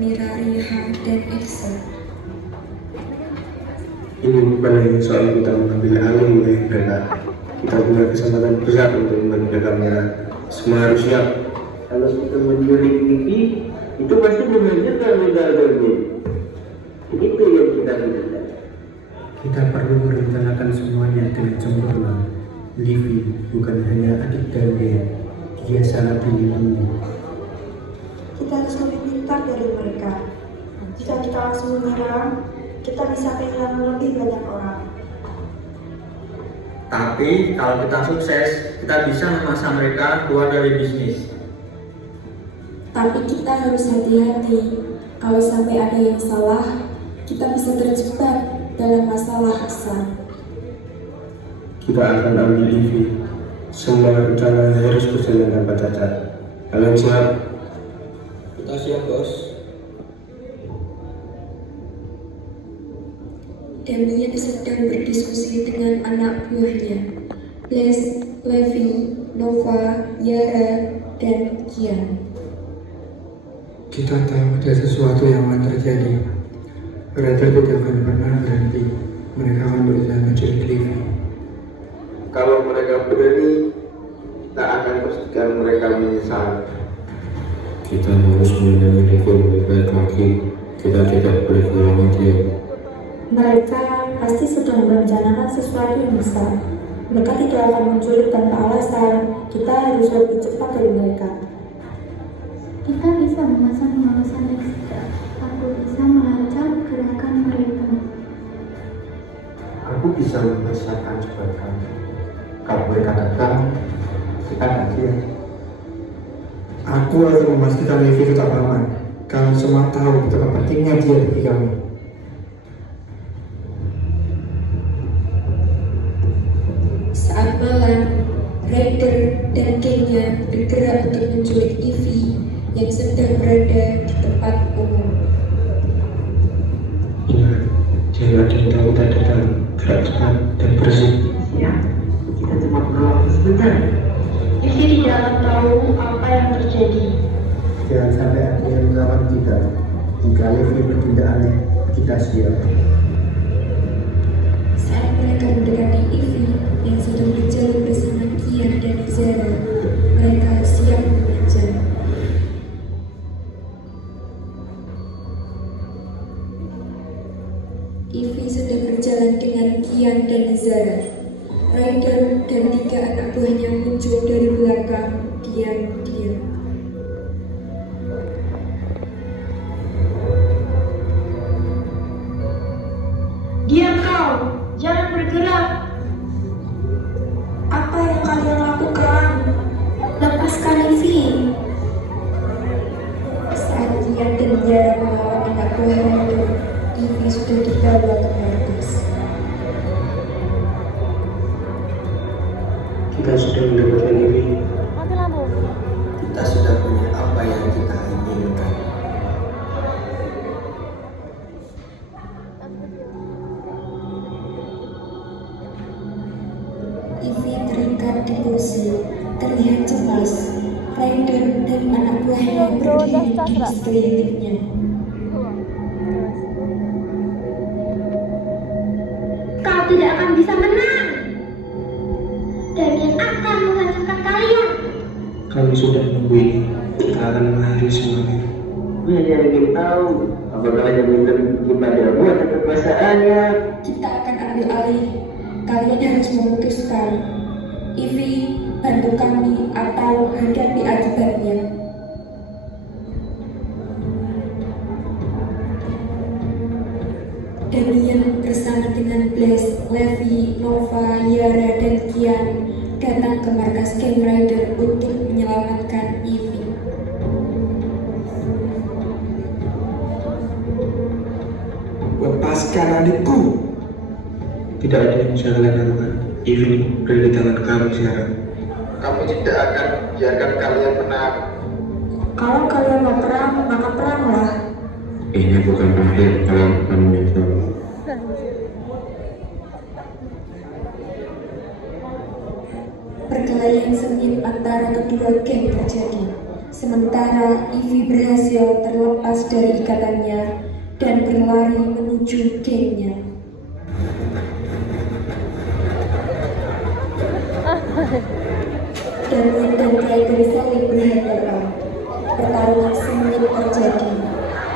Mira, Riha, dan Eksa. Ini bukan soal kita mengambil alih oleh mereka. Kita punya kesempatan besar untuk menegakkannya. Semua harus siap. Kalau kita mencuri TV, itu pasti menghancurkan negara-negara. Itu yang kita inginkan. Kita perlu merencanakan semuanya dengan sempurna. Livi bukan hanya adik dan dia sangat dilindungi. Kita harus lebih pintar dari mereka. Jika kita langsung menyerang, kita bisa kehilangan lebih banyak orang. Tapi kalau kita sukses, kita bisa memaksa mereka keluar dari bisnis. Tapi kita harus hati-hati. Kalau sampai ada yang salah, kita bisa terjebak dalam masalah besar. Kita akan ambil Livi. Semua rencana harus berjalan tanpa cacat. Kalian siap? Kita siap, bos. Damien sedang berdiskusi dengan anak buahnya, Blaise, Levi, Nova, Yara, dan Kian. Kita tahu ada sesuatu yang akan terjadi. Mereka tidak akan pernah berhenti. Mereka akan berusaha menculik Livi. Kalau mereka berani, kita akan pastikan mereka menyesal. Kita harus melindungi Livi lebih baik lagi. Kita tidak boleh kehilangan dia. Mereka pasti sedang merencanakan sesuatu yang besar. Mereka tidak akan menculik tanpa alasan. Kita harus lebih cepat dari mereka. Kita bisa memasang pengawasan ekstra. Aku bisa melacak gerakan mereka. Aku bisa mempersiapkan jebakan. Kalau mereka datang, kita gantian. Aku akan memastikan Livi tetap aman. Kalian semua tahu betapa pentingnya dia bagi kami. Saat malam, Ryder dan gengnya bergerak untuk menculik Ivy yang sedang berada di tempat umum. Ingat, jangan ada yang tahu kita datang. Gerak cepat dan bersih. Ya, kita cuma perlu waktu sebentar. Ivy tidak akan tahu apa yang terjadi. Jangan sampai ada yang melawan kita. Jika Livi bertindak aneh, kita siap. Saat mereka mendekati Ivy yang sedang berjalan bersama Kian dan Zara, mereka siap mengejar. Ivy sedang berjalan dengan Kian dan Zara. Ryder dan 3 anak buahnya muncul dari belakang diam-diam. Diam kau, jangan bergerak. Apa yang kalian lakukan? Lepaskan Ivy. Saat Kian dan Zara melawan anak buah Ryder, Ivy sudah dibawa ke markas. Kita sudah mendapatkan Livi. Kita sudah punya apa yang kita inginkan. Ivy terikat di kursi, terlihat cemas. Ryder dan anak buahnya berdiri di sekelilingnya. Kau tidak akan bisa menang. Damien akan menghancurkan kalian. Kami sudah menunggu ini. Kita akan mengakhiri semuanya. Gue hanya ingin tahu apakah yang lebih padamu atau kekuasaannya. Kita akan ambil alih. Kalian harus memutuskan. Ivy, bantu kami atau hadapi akibatnya. Damien bersama dengan Blaise, Levi, Nova, Yara, dan Kian datang ke markas geng Ryder untuk menyelamatkan Ivy. Lepaskan adikku. Tidak ada yang bisa kalian lakukan. Ivy berada di tangan kami sekarang. Kamu tidak akan biarkan kalian menang. Kalau kalian mau perang, maka peranglah. Ini bukan akhir, kalian akan menyesal. Perkelahian sengit antara kedua geng terjadi. Sementara Ivy berhasil terlepas dari ikatannya dan berlari menuju gengnya. Daniel dan Ryder saling berhadapan. Pertarungan sengit terjadi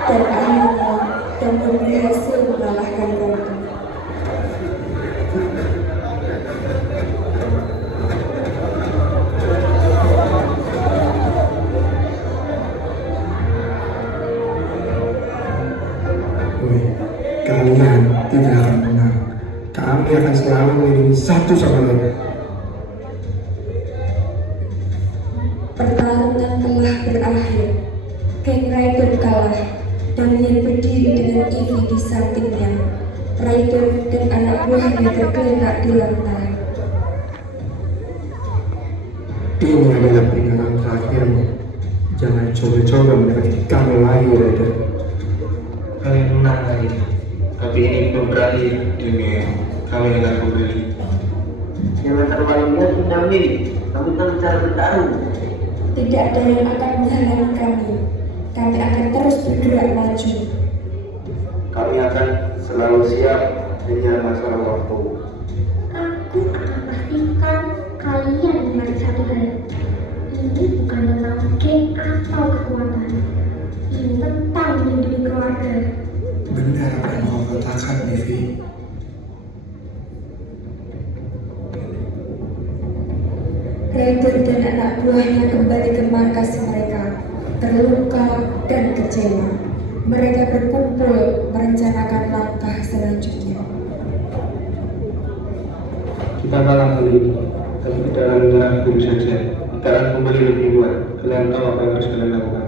dan akhirnya Daniel berhasil mengalahkan Ryder. Kalian tidak akan menang. Kami akan selalu melindungi satu sama lain. Pertarungan telah berakhir. Geng Ryder kalah. Daniel berdiri dengan Ivy di sampingnya. Ryder dan anak buahnya tergeletak di lantai. Ini adalah peringatan terakhirmu. Jangan coba-coba mendekati kami lagi, Ryder. Kalian menang hari ini, tapi ini belum berakhir dengan kami akan kembali. Jangan terlalu lihat kami kan cara bertarung. Tidak ada yang akan menghalangi kami. Kami akan terus bergerak maju. Kami akan selalu siap hanya masalah waktu. Aku akan pastikan kalian mengerti satu hal. Ini bukan tentang geng atau kekuatan. Ini tentang melindungi keluarga. Benar apa yang kau katakan, Ivy. Ryder dan anak buahnya kembali ke markas mereka, terluka dan kecewa. Mereka berkumpul merencanakan langkah selanjutnya. Kita kalah kali ini, tapi kita akan menyerah dulu saja. Kita akan kembali lebih kuat. Kalian tahu apa yang harus kalian lakukan.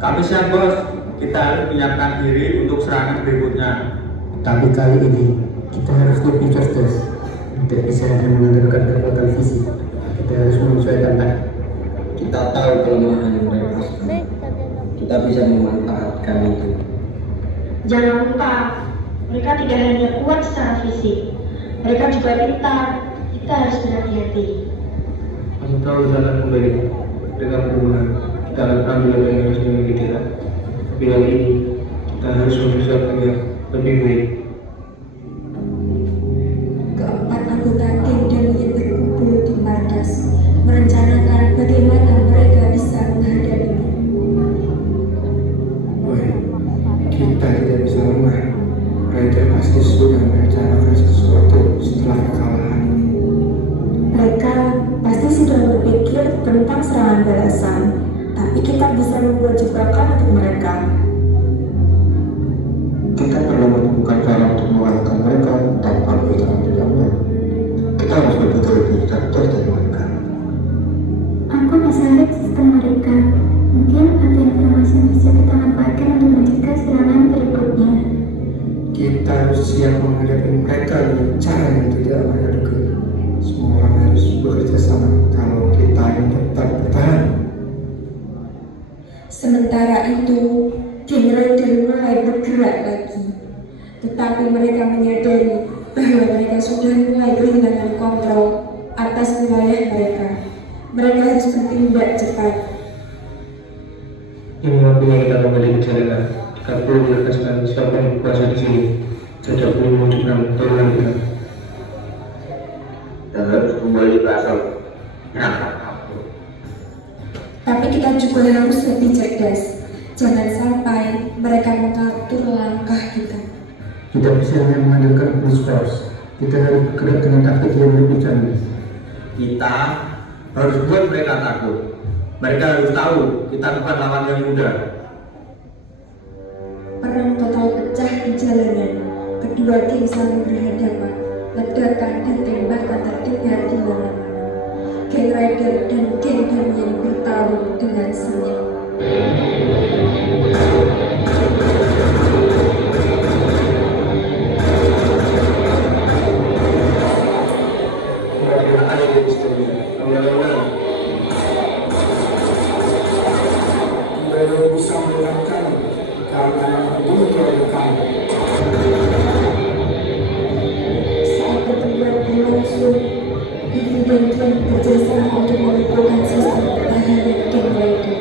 Kami siap bos, kita harus menyiapkan diri untuk serangan berikutnya. Tapi kali ini kita harus lebih cerdas. Tidak bisa hanya mengandalkan kekuatan fisik. Kita harus menyesuaikan taktik. Kita tahu kelemahan mereka. Kita bisa memanfaatkan itu. Jangan lupa, mereka tidak hanya kuat secara fisik, mereka juga pintar. Kita harus berhati-hati. Kami tahu jalan kembali dengan perubahan. Kita akan ambil apa yang harus dimiliki kita. Tapi kali ini kita harus mempersiapkan yang lebih baik. Keempat anggota geng Daniel berkumpul di markas, merencanakan bagaimana mereka bisa menghadapinya. Woi, kita tidak bisa lemah. Ryder pasti sudah merencanakan sesuatu setelah kekalahan ini. Mereka pasti sudah berpikir tentang serangan balasan, tapi kita bisa membuat jebakan untuk mereka. Kita perlu menemukan cara untuk mengalahkan mereka tanpa berjalan terlambat. Kita harus berpikir lebih cerdas dari mereka. Aku bisa lihat sistem mereka. Mungkin ada informasi yang bisa kita manfaatkan untuk mencegah serangan berikutnya. Kita harus siap menghadapi mereka dengan cara yang tidak mereka duga. Semua orang harus bekerja sama kalau kita ingin tetap bertahan. Sementara itu, geng Ryder mulai bergerak lagi. Tetapi mereka menyadari bahwa mereka sudah mulai kehilangan kontrol atas wilayah mereka. Mereka harus bertindak cepat. Ini waktunya kita kembali ke jalanan. Kita perlu menegaskan siapa yang berkuasa di sini. Tidak perlu menunjukkan turunan kita. Kita harus kembali ke asal. Tapi kita juga harus lebih cerdas. Jangan sampai mereka mengatur langkah kita. Kita bisa hanya mengandalkan police force. Kita harus bergerak dengan taktik yang lebih canggih. Kita harus buat mereka takut. Mereka harus tahu kita bukan lawan yang mudah. Perang total pecah di jalanan. Kedua geng saling berhadapan. Ledakan dan tembakan terdengar di mana-mana. Geng Ryder dan geng Daniel bertarung dengan sengit. Kita bisa melakukan karena membunuh keluarga kami. Saat pertempuran berlangsung, Ivy dan Glenn bekerjasama untuk mengumpulkan sistem pertahanan geng Ryder.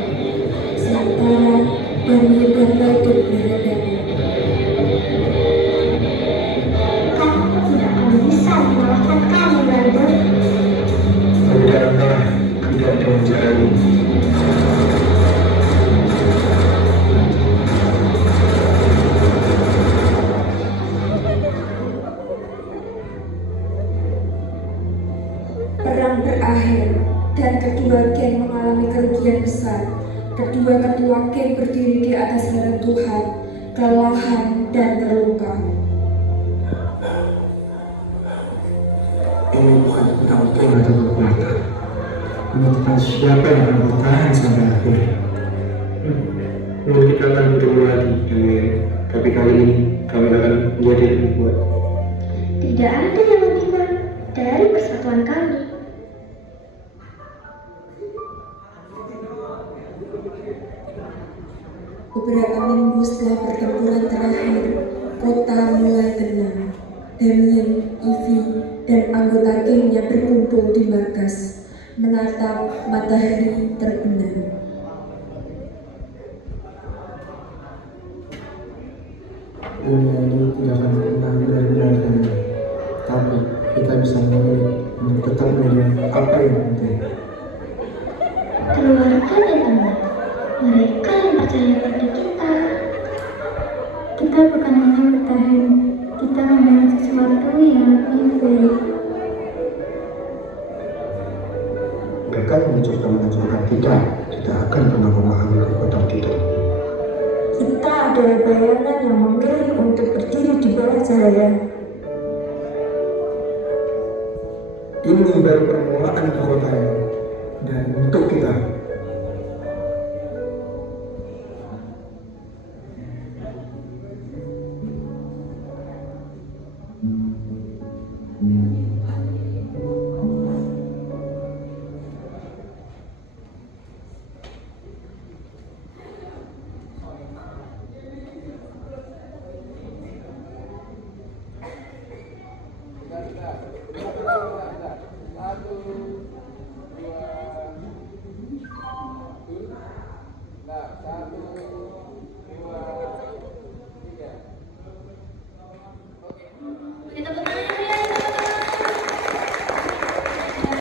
Kedua ketua geng berdiri di atas reruntuhan, kelelahan dan terluka. Ini bukan tentang geng atau kekuatan. Ini tentang siapa yang akan bertahan sampai akhir. Mungkin kita akan bertemu lagi, Emil. Tapi kali ini kami akan menjadi lebih kuat. Tidak ada yang lebih kuat dari persatuan kami. Beberapa minggu setelah pertempuran terakhir, kota mulai tenang. Damien, Ivy, dan anggota gengnya berkumpul di markas, menatap matahari terbenam. Dunia ini tidak akan pernah benar-benar damai. Tapi kita bisa memilih untuk tetap menjadi apa yang penting. Keluarga dan teman, mereka yang percaya pada kita. Kita bukan hanya bertahan, kita membangun sesuatu yang lebih baik. Mereka yang mencoba menghancurkan kita tidak akan pernah memahami kekuatan kita. Kita adalah bayangan yang memilih untuk berdiri di bawah cahaya. Ini baru permulaan kekuatan dan untuk kita